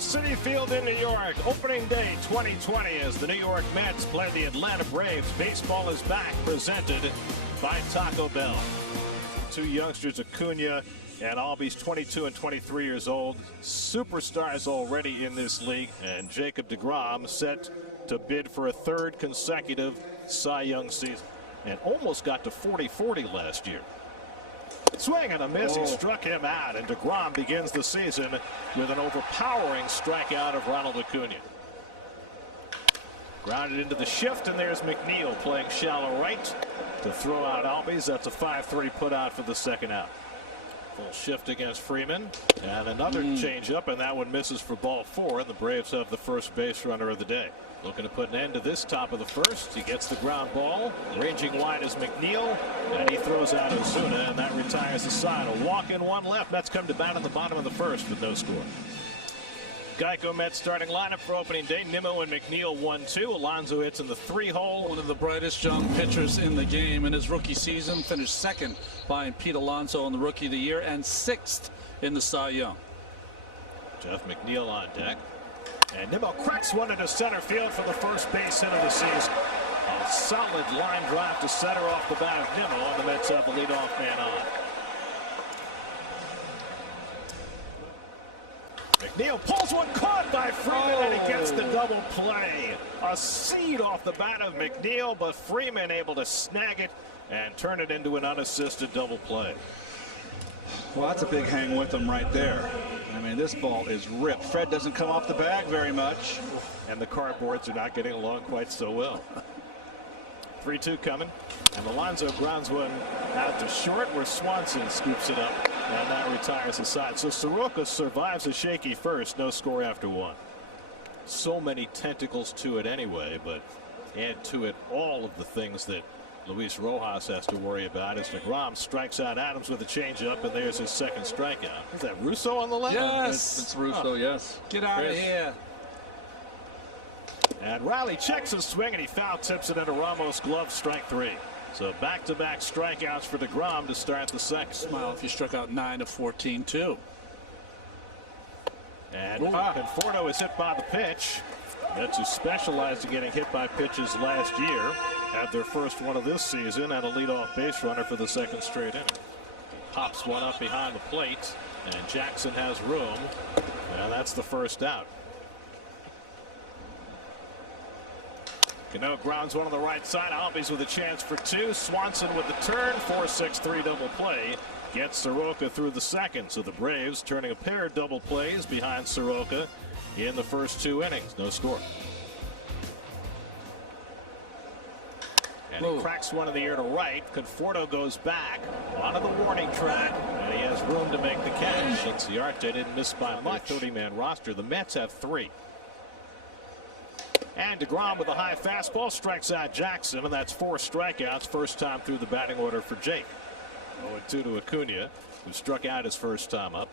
Citi Field in New York, opening day 2020 as the New York Mets play the Atlanta Braves. Baseball is back, presented by Taco Bell. Two youngsters, Acuna and Albies, 22 and 23 years old. Superstars already in this league. And Jacob deGrom set to bid for a third consecutive Cy Young season. And almost got to 40-40 last year. Swing and a miss. He struck him out, and deGrom begins the season with an overpowering strikeout of Ronald Acuna. Grounded into the shift, and there's McNeil playing shallow right to throw out Albies. That's a 5-3 put out for the second out. Full shift against Freeman, and another changeup, and that one misses for ball 4, and the Braves have the first base runner of the day. Looking to put an end to this top of the first. He gets the ground ball. Ranging wide is McNeil, and he throws out Ozuna, and that retires the side. A walk in, one left. Mets come to bat in the bottom of the first with no score. Geico Mets starting lineup for opening day. Nimmo and McNeil 1-2. Alonso hits in the 3-hole. One of the brightest young pitchers in the game in his rookie season. Finished second behind Pete Alonso in the Rookie of the Year and 6th in the Cy Young. Jeff McNeil on deck. And Nimmo cracks one into center field for the first base hit of the season. A solid line drive to center off the bat of Nimmo, and the Mets have the leadoff man on. McNeil pulls one, caught by Freeman, and he gets the double play. A seed off the bat of McNeil, but Freeman able to snag it and turn it into an unassisted double play. Well, that's a big hang with him right there. I mean, this ball is ripped. Fred doesn't come off the bag very much. And the cardboards are not getting along quite so well. 3-2 coming. And Alonso grounds one out to short where Swanson scoops it up. And that retires the side. So Soroka survives a shaky first. No score after one. So many tentacles to it anyway, but add to it all of the things that Luis Rojas has to worry about as deGrom strikes out Adams with a changeup, and there's his second strikeout. Is that Russo on the left? Yes. It's Russo, yes. Get out of here. And Riley checks his swing, and he foul tips it into Ramos' glove, strike 3. So back-to-back strikeouts for deGrom to start the second. Smile if you struck out 9 of 14 too. And Conforto is hit by the pitch. Mets, who specialized in getting hit by pitches last year, had their first one of this season and a leadoff base runner for the second straight inning. Pops one up behind the plate, and Jackson has room, and that's the first out. Cano grounds one on the right side. Albies with a chance for 2. Swanson with the turn. 4-6-3 double play. Gets Soroka through the second. So the Braves turning a pair of double plays behind Soroka in the first 2 innings. No score. And he cracks one in the air to right. Conforto goes back onto the warning track, and he has room to make the catch. Inciarte didn't miss by much. 30-man roster. The Mets have 3. And deGrom with a high fastball strikes out Jackson, and that's 4 strikeouts. First time through the batting order for Jake. 0-2 to Acuna, who struck out his first time up.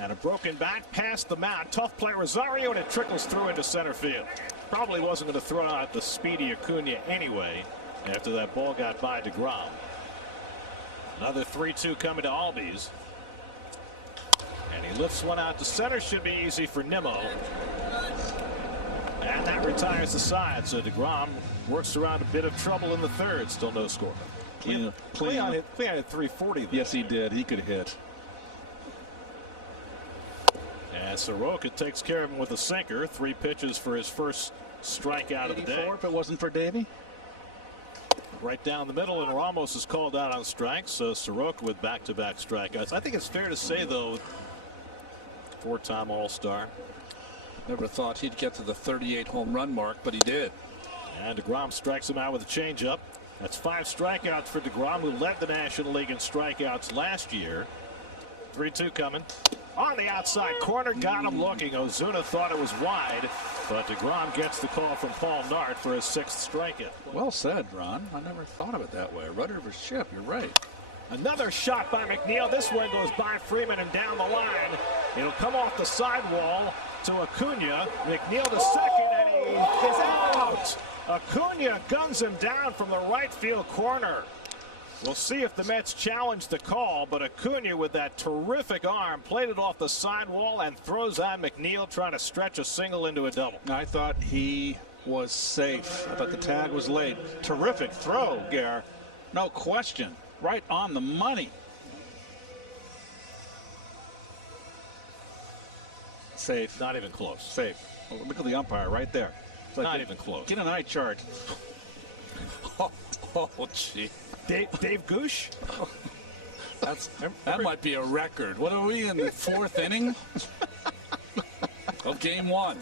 And a broken bat past the mound. Tough play, Rosario, and it trickles through into center field. Probably wasn't going to throw out the speedy Acuna anyway after that ball got by deGrom. Another 3-2 coming to Albies. And he lifts one out to center. Should be easy for Nimmo. And that retires the side. So deGrom works around a bit of trouble in the third. Still no score. Clean on at 340. Yes, he did. He could hit. And Soroka takes care of him with a sinker. 3 pitches for his first strikeout of the day. If it wasn't for Davey. Right down the middle, and Ramos is called out on strikes. So Soroka with back-to-back strikeouts. I think it's fair to say, though, 4-time All-Star. Never thought he'd get to the 38 home run mark, but he did. And deGrom strikes him out with a changeup. That's 5 strikeouts for deGrom, who led the National League in strikeouts last year. 3-2 coming. On the outside corner, got him looking. Ozuna thought it was wide, but deGrom gets the call from Paul Nart for his 6th strikeout. Well said, Ron. I never thought of it that way. Rudder of his ship, you're right. Another shot by McNeil. This one goes by Freeman and down the line. It'll come off the sidewall to Acuna. McNeil to second, and he is out. Acuna guns him down from the right field corner. We'll see if the Mets challenge the call, but Acuna with that terrific arm played it off the sidewall and throws on McNeil, trying to stretch a single into a double. I thought he was safe. I thought the tag was late. Terrific throw, Gare. No question. Right on the money. Safe. Not even close. Safe. Well, look at the umpire right there. It's like Not even close. Get an eye chart. Oh, gee. Dave Goosh? That might be a record. What are we in the 4th inning of game 1?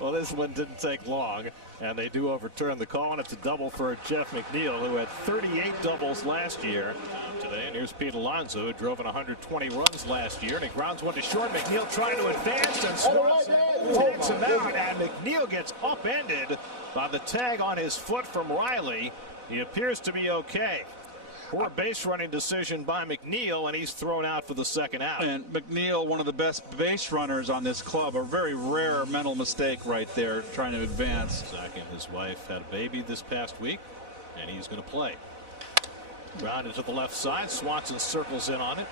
Well, this one didn't take long, and they do overturn the call, and it's a double for Jeff McNeil, who had 38 doubles last year. Today, and here's Pete Alonso, who drove in 120 runs last year, and he grounds one to short. McNeil trying to advance, and Swanson takes him out, and McNeil gets upended by the tag on his foot from Riley. He appears to be okay. Poor base running decision by McNeil, and he's thrown out for the second out. And McNeil, one of the best base runners on this club, a very rare mental mistake right there, trying to advance. Zach and his wife had a baby this past week, and he's going to play. Grounded to the left side. Swanson circles in on it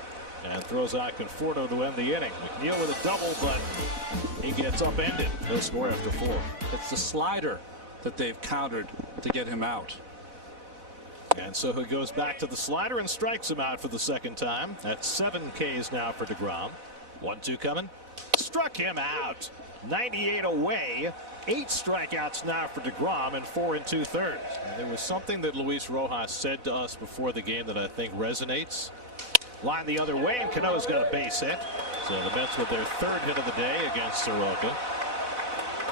and throws out Conforto to end the inning. McNeil with a double, but he gets upended. He'll score after 4. It's the slider that they've countered to get him out. And so he goes back to the slider and strikes him out for the second time. That's 7 Ks now for deGrom. 1-2 coming. Struck him out. 98 away. 8 strikeouts now for deGrom in 4 2/3. And there was something that Luis Rojas said to us before the game that I think resonates. Line the other way, and Cano's got a base hit. So the Mets with their 3rd hit of the day against Soroka.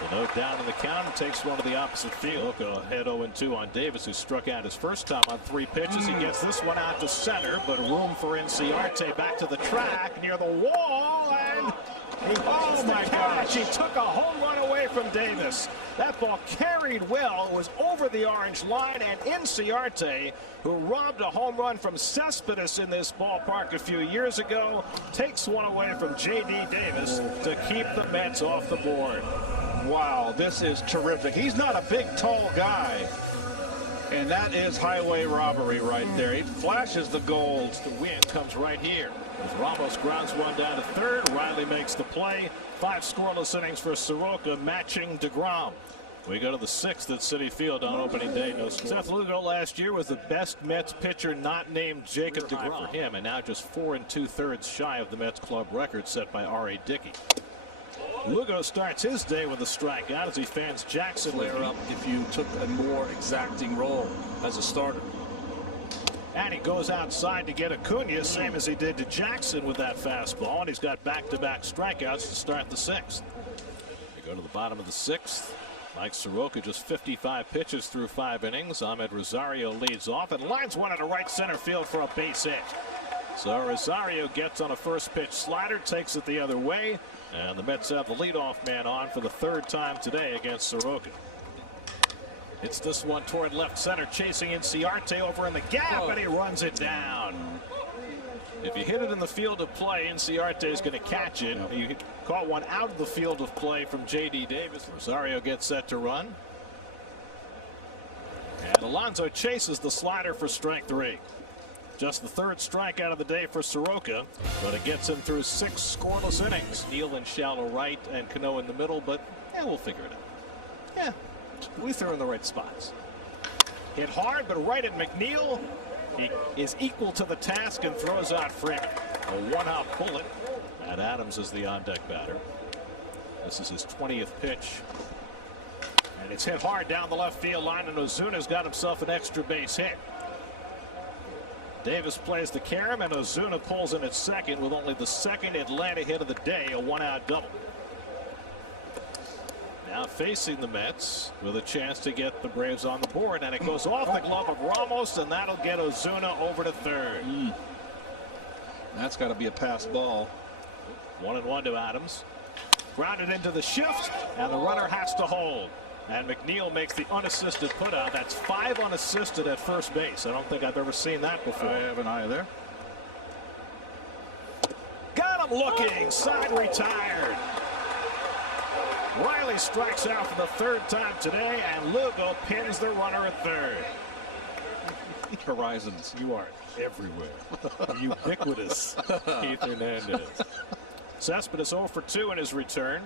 Cano down in the count and takes one to the opposite field. Soroka ahead 0-2 on Davis, who struck out his first time on 3 pitches. He gets this one out to center, but room for Inciarte back to the track near the wall, and oh my gosh, he took a home run away from Davis. That ball carried well, it was over the orange line, and Inciarte, who robbed a home run from Cespedes in this ballpark a few years ago, takes one away from J.D. Davis to keep the Mets off the board. Wow, this is terrific. He's not a big, tall guy. And that is highway robbery right there. He flashes the gold. The win comes right here. As Ramos grounds one down to 3rd, Riley makes the play. 5 scoreless innings for Soroka, matching deGrom. We go to the 6th at Citi Field on opening day. No Seth Lugo last year was the best Mets pitcher not named Jacob deGrom for him, and now just 4 2/3 shy of the Mets club record set by R.A. Dickey. Lugo starts his day with a strikeout as he fans Jackson. Flare up if you took a more exacting role as a starter. And he goes outside to get Acuna, same as he did to Jackson with that fastball. And he's got back-to-back strikeouts to start the 6th. We go to the bottom of the 6th. Mike Soroka just 55 pitches through 5 innings. Ahmed Rosario leads off and lines one into right center field for a base hit. So Rosario gets on a first pitch slider, takes it the other way, and the Mets have the leadoff man on for the 3rd time today against Soroka. It's this one toward left center, chasing Inciarte over in the gap, and he runs it down. If you hit it in the field of play, Inciarte is going to catch it. You caught one out of the field of play from J.D. Davis. Rosario gets set to run. And Alonso chases the slider for strike 3. Just the 3rd strikeout of the day for Soroka, but it gets him through 6 scoreless innings. Neal in shallow right and Cano in the middle, but yeah, we'll figure it out. Yeah, we threw in the right spots. Hit hard, but right at McNeil. He is equal to the task and throws out Freeman. A 1-out bullet. And Adams is the on-deck batter. This is his 20th pitch. And it's hit hard down the left field line, and Ozuna's got himself an extra base hit. Davis plays the carom, and Ozuna pulls in at second with only the 2nd Atlanta hit of the day, a 1-out double. Now facing the Mets with a chance to get the Braves on the board, and it goes off the glove of Ramos, and that'll get Ozuna over to 3rd. That's got to be a pass ball. 1-1 to Adams. Grounded into the shift, and the runner has to hold. And McNeil makes the unassisted putout. That's 5 unassisted at first base. I don't think I've ever seen that before. I haven't either. Got him looking. Side retired. Riley strikes out for the 3rd time today, and Lugo pins the runner at 3rd. horizons. You are everywhere. Ubiquitous, Keith Hernandez. Cespedes 0 for 2 in his return.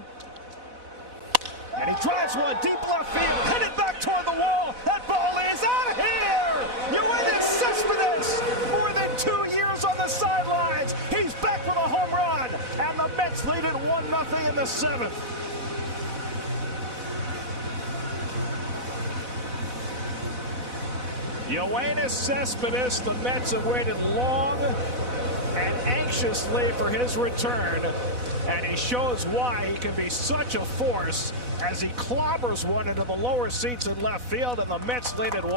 And he drives one deep left field, headed back toward the wall. That ball is out of here. Yoenis Cespedes, more than 2 years on the sidelines. He's back with a home run, and the Mets lead it 1-0 in the 7th. Yoenis Cespedes, the Mets have waited long and anxiously for his return, and he shows why he can be such a force as he clobbers one into the lower seats in left field, and the Mets lead it 1-0.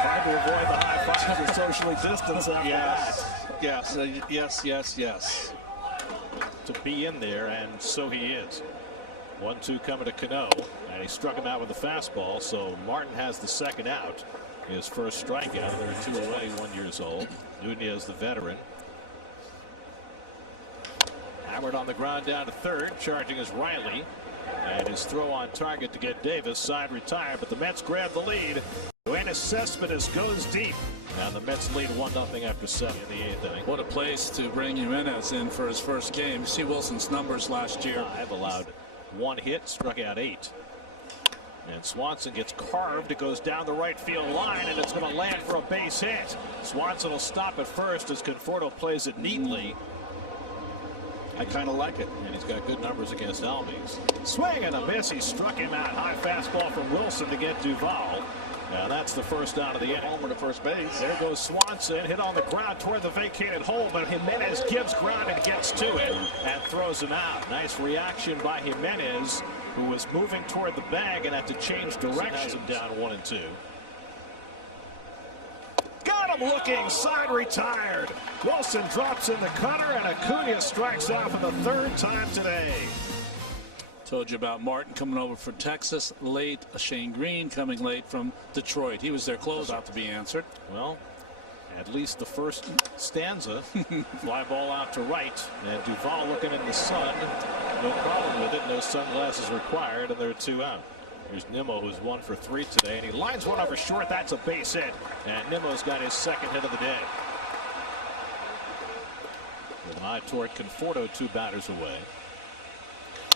Trying to avoid the high fives or socially distance after that. Yes. To be in there, and so he is. 1-2 coming to Cano, and he struck him out with a fastball, so Martin has the second out. His first strikeout. They're 2 away, 1 year old. Nunez, the veteran. Hammered on the ground down to third. Charging is Riley. And his throw on target to get Davis. Side retired, but the Mets grab the lead. Yoenis Cespedes goes deep. And the Mets lead 1-0 after 7 in the 8th inning. What a place to bring Jimenez in for his first game. See Wilson's numbers last year. I've allowed 1 hit, struck out 8. And Swanson gets carved. It goes down the right field line, and it's going to land for a base hit. Swanson will stop at first as Conforto plays it neatly. I kind of like it. And he's got good numbers against Albies. Swing and a miss. He struck him out. High fastball from Wilson to get Duvall. Now that's the first out of the inning. Homer to first base. There goes Swanson, hit on the ground toward the vacated hole, but Jimenez gives ground and gets to it and throws him out. Nice reaction by Jimenez, who was moving toward the bag and had to change direction. Down 1-2. Got him looking, side retired. Wilson drops in the cutter, and Acuna strikes out for the 3rd time today. Told you about Martin coming over from Texas late. Shane Green coming late from Detroit. He was their closeout to be answered. Well, at least the first stanza. Fly ball out to right, and Duvall looking in the sun. No problem with it. No sunglasses required, and there are 2 out. Here's Nimmo, who's 1 for 3 today, and he lines one over short. That's a base hit, and Nimmo's got his 2nd hit of the day. With an eye toward Conforto, 2 batters away.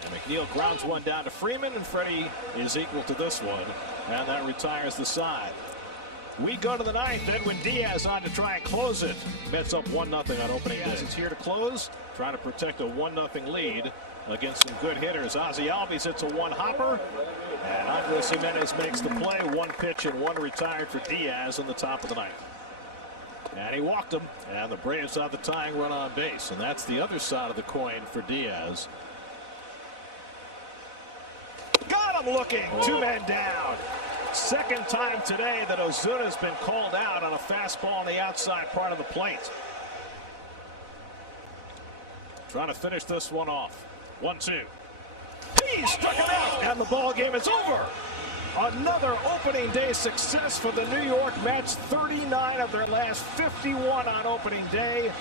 And McNeil grounds one down to Freeman, and Freddie is equal to this one, and that retires the side. We go to the 9th. Edwin Diaz on to try and close it. Mets up 1-0 on opening day. It's here to close, trying to protect a 1-0 lead against some good hitters. Ozzie Albies hits a 1-hopper, and Andres Jimenez makes the play. 1 pitch and 1 retired for Diaz in the top of the 9th. And he walked him, and the Braves have the tying run on base, and that's the other side of the coin for Diaz. Got him looking, 2 men down. 2nd time today that Ozuna's been called out on a fastball on the outside part of the plate. Trying to finish this one off. 1-2. He struck him out, and the ball game is over. Another opening day success for the New York Mets. 39 of their last 51 on opening day.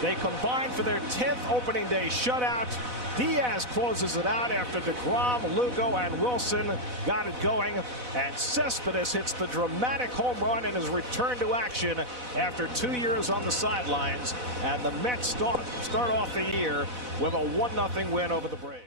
They combined for their 10th opening day shutout. Diaz closes it out after deGrom, Lugo, and Wilson got it going. And Cespedes hits the dramatic home run in his return to action after 2 years on the sidelines. And the Mets start off the year with a 1-0 win over the Braves.